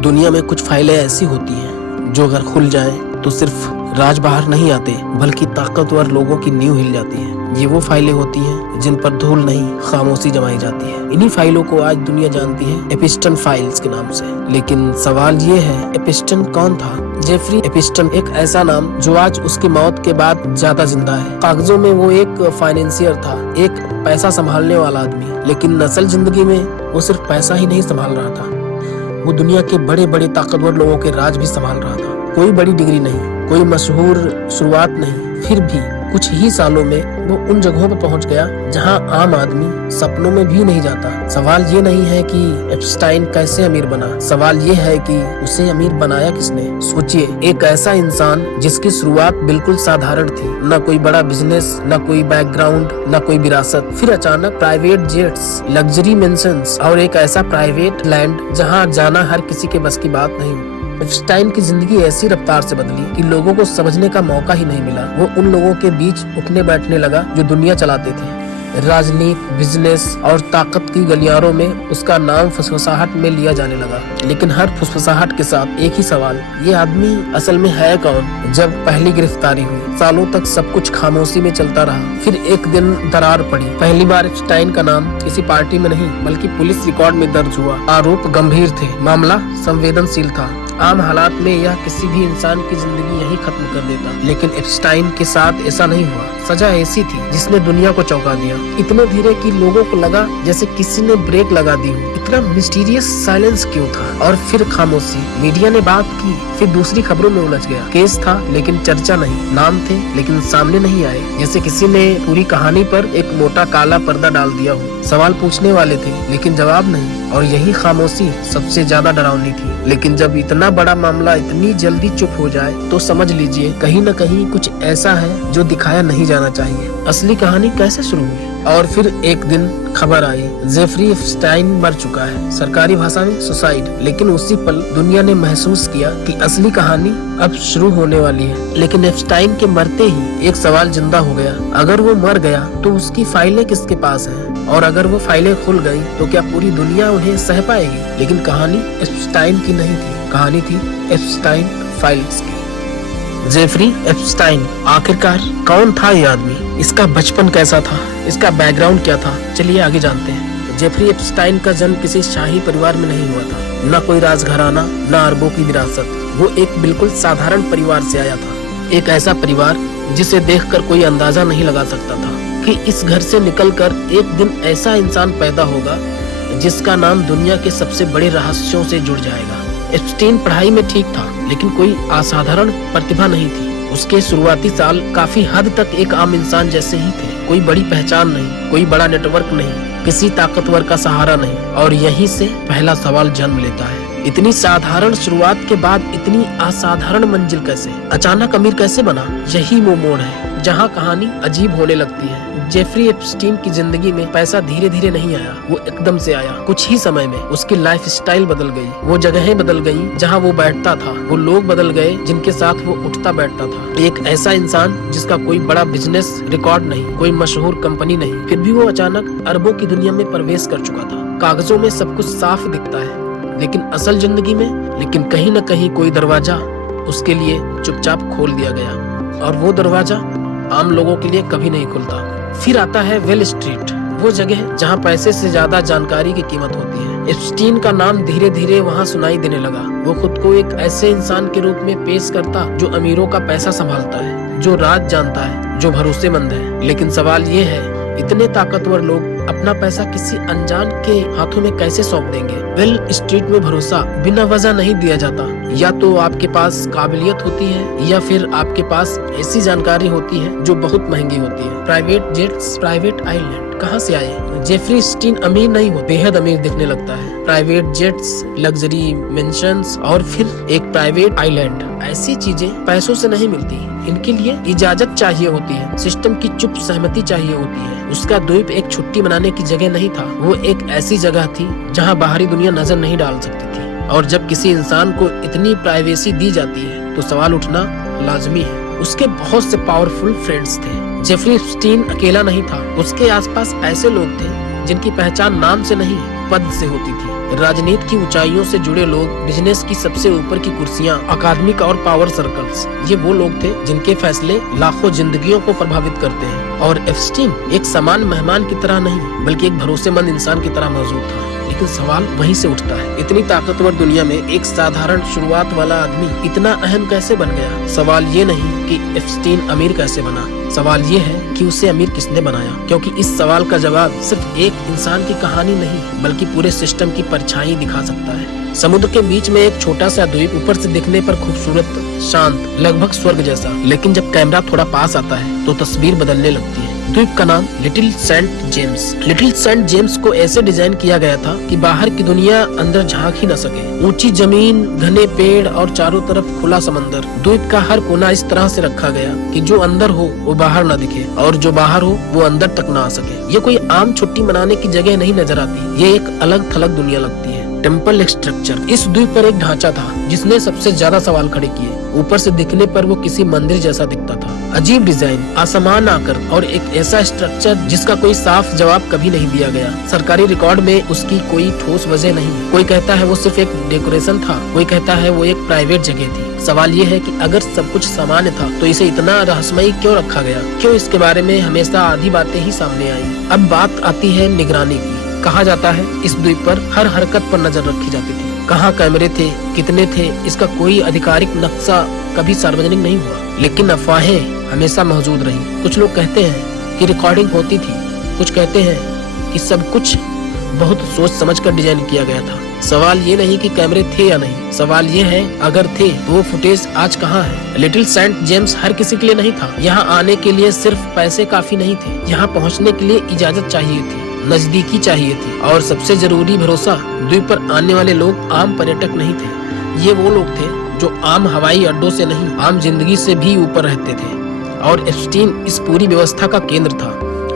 दुनिया में कुछ फाइलें ऐसी होती हैं जो अगर खुल जाए तो सिर्फ राज बाहर नहीं आते बल्कि ताकतवर लोगों की नींव हिल जाती है। ये वो फाइलें होती हैं जिन पर धूल नहीं खामोशी जमाई जाती है। इन्हीं फाइलों को आज दुनिया जानती है एपिस्टन फाइल्स के नाम से। लेकिन सवाल ये है, एपिस्टन कौन था? जेफरी एपिस्टन एक ऐसा नाम जो आज उसकी मौत के बाद ज्यादा जिंदा है। कागजों में वो एक फाइनेंसियर था, एक पैसा संभालने वाला आदमी, लेकिन असल जिंदगी में वो सिर्फ पैसा ही नहीं संभाल रहा था, वो दुनिया के बड़े बड़े ताकतवर लोगों के राज भी संभाल रहा था। कोई बड़ी डिग्री नहीं, कोई मशहूर शुरुआत नहीं, फिर भी कुछ ही सालों में वो उन जगहों पर पहुंच गया जहां आम आदमी सपनों में भी नहीं जाता। सवाल ये नहीं है कि एप्स्टाइन कैसे अमीर बना, सवाल ये है कि उसे अमीर बनाया किसने। सोचिए, एक ऐसा इंसान जिसकी शुरुआत बिल्कुल साधारण थी, न कोई बड़ा बिजनेस, न कोई बैकग्राउंड, न कोई विरासत, फिर अचानक प्राइवेट जेट्स, लग्जरी मेंशंस और एक ऐसा प्राइवेट लैंड जहाँ जाना हर किसी के बस की बात नहीं। एप्स्टाइन की जिंदगी ऐसी रफ्तार से बदली कि लोगों को समझने का मौका ही नहीं मिला। वो उन लोगों के बीच उठने बैठने लगा जो दुनिया चलाते थे। राजनीति, बिजनेस और ताकत की गलियारों में उसका नाम फुसफुसाहट में लिया जाने लगा। लेकिन हर फुसफुसाहट के साथ एक ही सवाल, ये आदमी असल में है कौन? जब पहली गिरफ्तारी हुई, सालों तक सब कुछ खामोशी में चलता रहा। फिर एक दिन दरार पड़ी। पहली बार एप्स्टाइन का नाम किसी पार्टी में नहीं बल्कि पुलिस रिकॉर्ड में दर्ज हुआ। आरोप गंभीर थे, मामला संवेदनशील था। आम हालात में यह किसी भी इंसान की जिंदगी यही खत्म कर देता, लेकिन एप्स्टाइन के साथ ऐसा नहीं हुआ। सजा ऐसी थी जिसने दुनिया को चौंका दिया, इतने धीरे कि लोगों को लगा जैसे किसी ने ब्रेक लगा दी हो। इतना मिस्टीरियस साइलेंस क्यों था? और फिर खामोशी। मीडिया ने बात की, फिर दूसरी खबरों में उलझ गया। केस था लेकिन चर्चा नहीं, नाम थे लेकिन सामने नहीं आए, जैसे किसी ने पूरी कहानी पर एक मोटा काला पर्दा डाल दिया हो। सवाल पूछने वाले थे लेकिन जवाब नहीं, और यही खामोशी सबसे ज्यादा डरावनी थी। लेकिन जब इतना बड़ा मामला इतनी जल्दी चुप हो जाए तो समझ लीजिए कहीं न कहीं कुछ ऐसा है जो दिखाया नहीं जाना चाहिए। असली कहानी कैसे शुरू हुई? और फिर एक दिन खबर आई, जेफरी एप्स्टाइन मर चुका है, सरकारी भाषा में सुसाइड। लेकिन उसी पल दुनिया ने महसूस किया कि असली कहानी अब शुरू होने वाली है। लेकिन एप्स्टाइन के मरते ही एक सवाल जिंदा हो गया, अगर वो मर गया तो उसकी फाइलें किसके पास हैं? और अगर वो फाइलें खुल गई तो क्या पूरी दुनिया उन्हें सह पाएगी? लेकिन कहानी एप्स्टाइन की नहीं थी, कहानी थी एप्स्टाइन फाइल्स की। जेफरी एप्स्टाइन आखिरकार कौन था ये आदमी? इसका बचपन कैसा था? इसका बैकग्राउंड क्या था? चलिए आगे जानते हैं। जेफरी एप्स्टाइन का जन्म किसी शाही परिवार में नहीं हुआ था, न कोई राजघराना, न अरबों की विरासत। वो एक बिल्कुल साधारण परिवार से आया था। एक ऐसा परिवार जिसे देखकर कोई अंदाजा नहीं लगा सकता था कि इस घर से निकलकर एक दिन ऐसा इंसान पैदा होगा जिसका नाम दुनिया के सबसे बड़े रहस्यों से जुड़ जाएगा। एप्स्टाइन पढ़ाई में ठीक था लेकिन कोई असाधारण प्रतिभा नहीं थी। उसके शुरुआती साल काफी हद तक एक आम इंसान जैसे ही थे। कोई बड़ी पहचान नहीं, कोई बड़ा नेटवर्क नहीं, किसी ताकतवर का सहारा नहीं। और यहीं से पहला सवाल जन्म लेता है, इतनी साधारण शुरुआत के बाद इतनी असाधारण मंजिल कैसे? अचानक अमीर कैसे बना? यही वो मोड़ है जहाँ कहानी अजीब होने लगती है। जेफरी एप्स्टाइन की जिंदगी में पैसा धीरे धीरे नहीं आया, वो एकदम से आया। कुछ ही समय में उसकी लाइफ स्टाइल बदल गई, वो जगहें बदल गई जहाँ वो बैठता था, वो लोग बदल गए जिनके साथ वो उठता बैठता था। एक ऐसा इंसान जिसका कोई बड़ा बिजनेस रिकॉर्ड नहीं, कोई मशहूर कंपनी नहीं, फिर भी वो अचानक अरबों की दुनिया में प्रवेश कर चुका था। कागजों में सब कुछ साफ दिखता है लेकिन असल जिंदगी में, लेकिन कहीं न कहीं कोई दरवाजा उसके लिए चुपचाप खोल दिया गया, और वो दरवाजा आम लोगों के लिए कभी नहीं खुलता। फिर आता है वेल स्ट्रीट, वो जगह जहाँ पैसे से ज्यादा जानकारी की कीमत होती है। एप्स्टाइन का नाम धीरे धीरे वहाँ सुनाई देने लगा। वो खुद को एक ऐसे इंसान के रूप में पेश करता जो अमीरों का पैसा संभालता है, जो राज जानता है, जो भरोसेमंद है। लेकिन सवाल ये है, इतने ताकतवर लोग अपना पैसा किसी अनजान के हाथों में कैसे सौंप देंगे? वेल स्ट्रीट में भरोसा बिना वजह नहीं दिया जाता। या तो आपके पास काबिलियत होती है या फिर आपके पास ऐसी जानकारी होती है जो बहुत महंगी होती है। प्राइवेट जेट्स, प्राइवेट आइलैंड कहाँ से आए? जेफरी एप्स्टाइन अमीर नहीं हो, बेहद अमीर दिखने लगता है। प्राइवेट जेट्स, लग्जरी मेंशंस और फिर एक प्राइवेट आइलैंड, ऐसी चीजें पैसों से नहीं मिलती। इनके लिए इजाजत चाहिए होती है, सिस्टम की चुप सहमति चाहिए होती है। उसका द्वीप एक छुट्टी मनाने की जगह नहीं था, वो एक ऐसी जगह थी जहाँ बाहरी दुनिया नजर नहीं डाल सकती थी। और जब किसी इंसान को इतनी प्राइवेसी दी जाती है तो सवाल उठना लाजमी है। उसके बहुत से पावरफुल फ्रेंड्स थे। जेफरी एप्स्टाइन अकेला नहीं था, उसके आसपास ऐसे लोग थे जिनकी पहचान नाम से नहीं पद से होती थी। राजनीति की ऊंचाइयों से जुड़े लोग, बिजनेस की सबसे ऊपर की कुर्सियां, अकादमिक और पावर सर्कल्स, ये वो लोग थे जिनके फैसले लाखों जिंदगियों को प्रभावित करते हैं। और एप्स्टीन एक समान मेहमान की तरह नहीं, बल्कि एक भरोसेमंद इंसान की तरह मौजूद था। लेकिन सवाल वहीं से उठता है, इतनी ताकतवर दुनिया में एक साधारण शुरुआत वाला आदमी इतना अहम कैसे बन गया? सवाल ये नहीं कि एप्स्टीन अमीर कैसे बना, सवाल ये है कि उसे अमीर किसने बनाया। क्योंकि इस सवाल का जवाब सिर्फ एक इंसान की कहानी नहीं, बल्कि पूरे सिस्टम की परछाई दिखा सकता है। समुद्र के बीच में एक छोटा सा द्वीप, ऊपर से दिखने पर खूबसूरत, शांत, लगभग स्वर्ग जैसा, लेकिन जब कैमरा थोड़ा पास आता है तो तस्वीर बदलने लगती है। द्वीप का नाम Little Saint James. Little Saint James को ऐसे डिजाइन किया गया था कि बाहर की दुनिया अंदर झांक ही न सके। ऊंची जमीन, घने पेड़ और चारों तरफ खुला समंदर। द्वीप का हर कोना इस तरह से रखा गया कि जो अंदर हो वो बाहर न दिखे, और जो बाहर हो वो अंदर तक न आ सके। ये कोई आम छुट्टी मनाने की जगह नहीं नजर आती, ये एक अलग थलग दुनिया लगती है। Temple structure. इस द्वीप पर एक ढांचा था जिसने सबसे ज्यादा सवाल खड़े किए। ऊपर से दिखने पर वो किसी मंदिर जैसा दिखता था। अजीब डिजाइन, असमान आकर, और एक ऐसा स्ट्रक्चर जिसका कोई साफ जवाब कभी नहीं दिया गया। सरकारी रिकॉर्ड में उसकी कोई ठोस वजह नहीं। कोई कहता है वो सिर्फ एक डेकोरेशन था, कोई कहता है वो एक प्राइवेट जगह थी। सवाल ये है कि अगर सब कुछ सामान्य था तो इसे इतना रहस्यमयी क्यों रखा गया? क्यों इसके बारे में हमेशा आधी बातें ही सामने आई? अब बात आती है निगरानी की। कहा जाता है इस द्वीप पर हर हरकत पर नजर रखी जाती थी। कहाँ कैमरे थे, कितने थे, इसका कोई आधिकारिक नक्शा कभी सार्वजनिक नहीं हुआ, लेकिन अफवाहें हमेशा मौजूद रही। कुछ लोग कहते हैं कि रिकॉर्डिंग होती थी, कुछ कहते हैं कि सब कुछ बहुत सोच समझकर डिजाइन किया गया था। सवाल ये नहीं कि कैमरे थे या नहीं, सवाल ये है अगर थे तो वो फुटेज आज कहाँ है? लिटिल सेंट जेम्स हर किसी के लिए नहीं था। यहाँ आने के लिए सिर्फ पैसे काफी नहीं थे, यहाँ पहुँचने के लिए इजाजत चाहिए थी, नजदीकी चाहिए थी, और सबसे जरूरी भरोसा। द्वीप पर आने वाले लोग आम पर्यटक नहीं थे, ये वो लोग थे जो आम हवाई अड्डों से नहीं, आम जिंदगी से भी ऊपर रहते थे। और एप्स्टीन इस पूरी व्यवस्था का केंद्र था।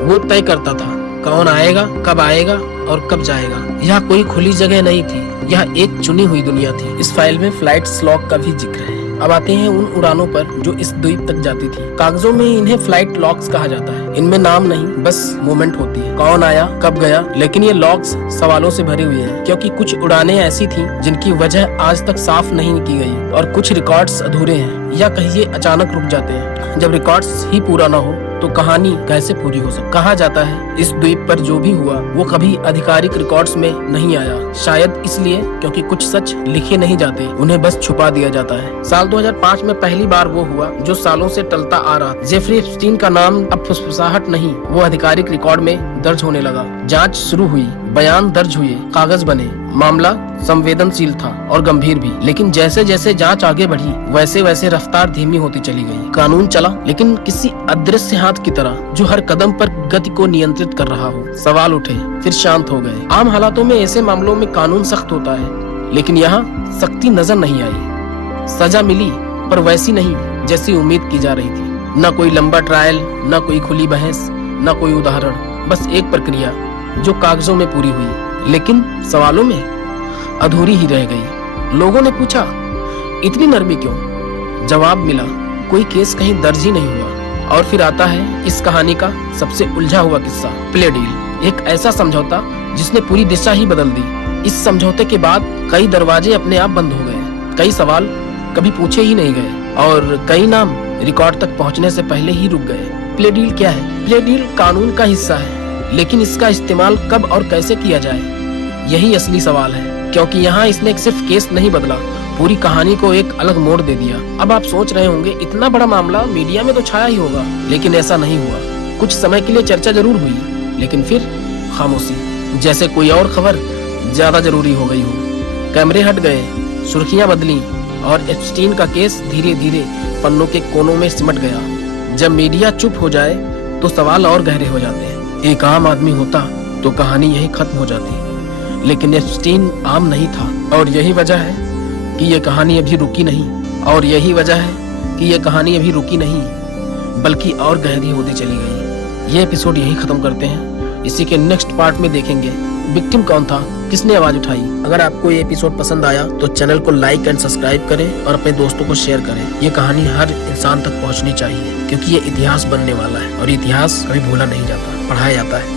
वो तय करता था कौन आएगा, कब आएगा और कब जाएगा। यह कोई खुली जगह नहीं थी, यह एक चुनी हुई दुनिया थी। इस फाइल में फ्लाइट लॉग का भी जिक्र है। अब आते हैं उन उड़ानों पर जो इस द्वीप तक जाती थी। कागजों में इन्हें फ्लाइट लॉग्स कहा जाता है। इनमें नाम नहीं, बस मोमेंट होती है, कौन आया, कब गया। लेकिन ये लॉग्स सवालों से भरे हुए हैं, क्योंकि कुछ उड़ानें ऐसी थी जिनकी वजह आज तक साफ नहीं की गई, और कुछ रिकॉर्ड्स अधूरे हैं, या कहिए अचानक रुक जाते हैं। जब रिकॉर्ड्स ही पूरा न हो तो कहानी कैसे पूरी हो सकती? कहा जाता है इस द्वीप पर जो भी हुआ वो कभी आधिकारिक रिकॉर्ड्स में नहीं आया, शायद इसलिए क्योंकि कुछ सच लिखे नहीं जाते, उन्हें बस छुपा दिया जाता है। साल 2005 में पहली बार वो हुआ जो सालों से टलता आ रहा। जेफरी एप्स्टीन का नाम अब फुसफुसाहट नहीं, वो आधिकारिक रिकॉर्ड में दर्ज होने लगा। जांच शुरू हुई, बयान दर्ज हुए, कागज बने। मामला संवेदनशील था और गंभीर भी, लेकिन जैसे जैसे जांच आगे बढ़ी वैसे वैसे रफ्तार धीमी होती चली गई। कानून चला, लेकिन किसी अदृश्य हाथ की तरह जो हर कदम पर गति को नियंत्रित कर रहा हो। सवाल उठे, फिर शांत हो गए। आम हालातों में ऐसे मामलों में कानून सख्त होता है, लेकिन यहाँ सख्ती नजर नहीं आई। सजा मिली, पर वैसी नहीं जैसी उम्मीद की जा रही थी। न कोई लंबा ट्रायल, न कोई खुली बहस, न कोई उदाहरण, बस एक प्रक्रिया जो कागजों में पूरी हुई, लेकिन सवालों में अधूरी ही रह गई। लोगों ने पूछा इतनी नरमी क्यों? जवाब मिला कोई केस कहीं दर्ज ही नहीं हुआ। और फिर आता है इस कहानी का सबसे उलझा हुआ किस्सा, प्ले डील। एक ऐसा समझौता जिसने पूरी दिशा ही बदल दी। इस समझौते के बाद कई दरवाजे अपने आप बंद हो गए, कई सवाल कभी पूछे ही नहीं गए, और कई नाम रिकॉर्ड तक पहुंचने से पहले ही रुक गए। प्ले डील क्या है? प्ले डील कानून का हिस्सा है, लेकिन इसका इस्तेमाल कब और कैसे किया जाए, यही असली सवाल है। क्योंकि यहाँ इसने सिर्फ केस नहीं बदला, पूरी कहानी को एक अलग मोड़ दे दिया। अब आप सोच रहे होंगे इतना बड़ा मामला मीडिया में तो छाया ही होगा, लेकिन ऐसा नहीं हुआ। कुछ समय के लिए चर्चा जरूर हुई, लेकिन फिर खामोशी, जैसे कोई और खबर ज्यादा जरूरी हो गई हो। कैमरे हट गए, सुर्खियां बदली, और एप्स्टीन का केस धीरे धीरे पन्नों के कोनों में सिमट गया। जब मीडिया चुप हो जाए तो सवाल और गहरे हो जाते हैं। एक आम आदमी होता तो कहानी यही खत्म हो जाती, लेकिन एप्स्टीन आम नहीं था, और यही वजह है कि ये कहानी अभी रुकी नहीं, और यही वजह है कि ये कहानी अभी रुकी नहीं, बल्कि और गहरी होती चली गई। ये एपिसोड यही खत्म करते हैं। इसी के नेक्स्ट पार्ट में देखेंगे विक्टिम कौन था, किसने आवाज उठाई। अगर आपको ये एपिसोड पसंद आया तो चैनल को लाइक एंड सब्सक्राइब करें और अपने दोस्तों को शेयर करें। ये कहानी हर इंसान तक पहुंचनी चाहिए, क्योंकि ये इतिहास बनने वाला है, और इतिहास कभी भूला नहीं जाता, पढ़ाया जाता है।